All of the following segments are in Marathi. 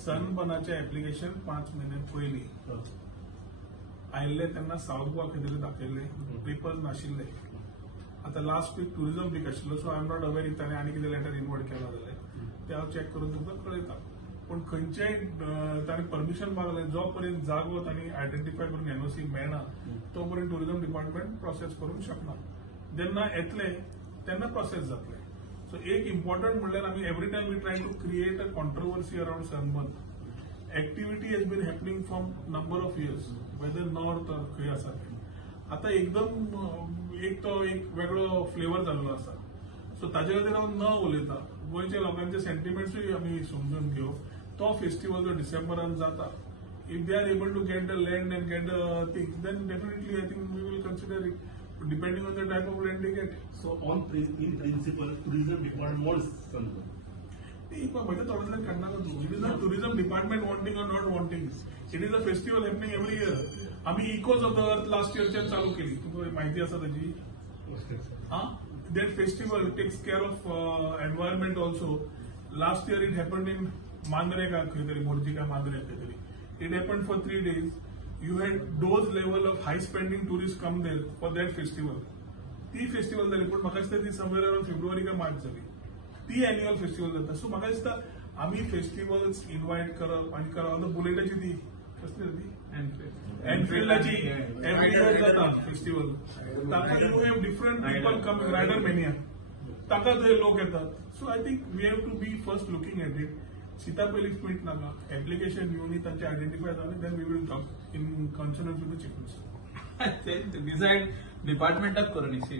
सनबर्नाचे ऍप्लिकेशन 5 महिने पयलीं आयिल्ले तेन्ना साऊथ गोवा खंय तरी दाखयल्ले पेपर्स नाशिल्ले. आता लास्ट वीक टुरिझम वीक आशिल्लो, so I am not aware ताणें आनी कितें लेटर इनवर्ट केला जाल्यार ते हांव चॅक करून तुमकां कळयता. पूण खंयचेय ताणें परमिशन मागलें, जो पर्यंत जागो तांणी आयडेंटिफाय करून एनओसी मेळना तो पर्यंत टुरिझम डिपार्टमेंट प्रोसेस करूंक शकना. जेन्ना येतले तेन्ना प्रोसेस जातले. सो एक इम्पॉर्टंट म्हणल्यार आमी every time we try to create a controversy around Sunburn. Activity has been happening from number of years, whether north or खंय आसा ते. आता एकदम एक वेगळो फ्लेवर जाल्लो आसा. सो ताजे खातीर हांव न उलयता. गोंयच्या लोकांचे सेंटिमेंट्सूय आमी समजून घेवप. तो फेस्टिवल जो डिसेंबरान जाता, if they are able to get the land and get the things, then definitely I think we will consider it, depending on the type of land they get. So in principle, tourism department wants Sunburn. माझ्या तोंडातल्यान काडनाका तूं. It is the tourism department wanting or not wanting. It is a festival happening every year. आम्ही echoes of the earth last इयरच्यान चालू केली. तुका माहिती आसा ताजी? That festival takes care of environment also. Last year it happened in Mandrega, Morjika Mandrega. It happened for 3 days. You had those level of high spending tourists come there for that festival. ती फेस्टिवल जाली, पण म्हाका दिसता ती समवेर अराउंड फेब्रुवारी का मार्च जाली. ती एन्युअल फेस्टिवल जाता. सो म्हाका दिसता आमी फेस्टिवल्स इन्व्हाइट करप आनी करप. आतां बुलेटाची ती कसली ती एनफिल्डाची एव्हरी इयर जाता फेस्टिवल. ताका you have different people coming, rider mania, ताका थंय लोक येतात. So I think we have to be first looking at it. सीता पयलीं स्पीट नाका, एप्लिकेशन घेवन तांचे आयडेंटिफाय जाले, then we will talk in concurrence with the chief minister. Decide department of currency.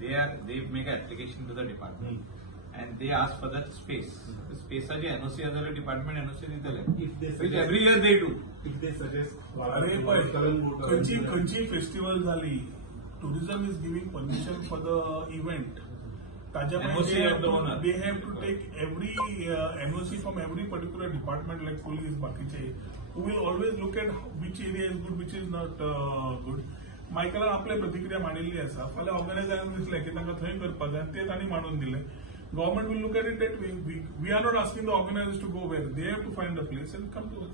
They make an application to the department and they ask for that space. The space is NOC other department NOC दितले. If they Which every year they do. if they suggest, अरे पण खंयची फेस्टिवल जाली, tourism is giving permission for the event. NOC of the owner. They have to take every NOC from every particular department like police, बाकीचे, who will always look at which area is good, which is not good. मायकलान आपले प्रतिक्रिया मांडिल्ली आसा. फाल्यां ऑर्गनायझरांक दिसलें की तांकां थंय करपाक जाय, ते तांणी मांडून दिले. Government will look at it that way. We are not asking the organizers to go where. They have to find a place and come to us.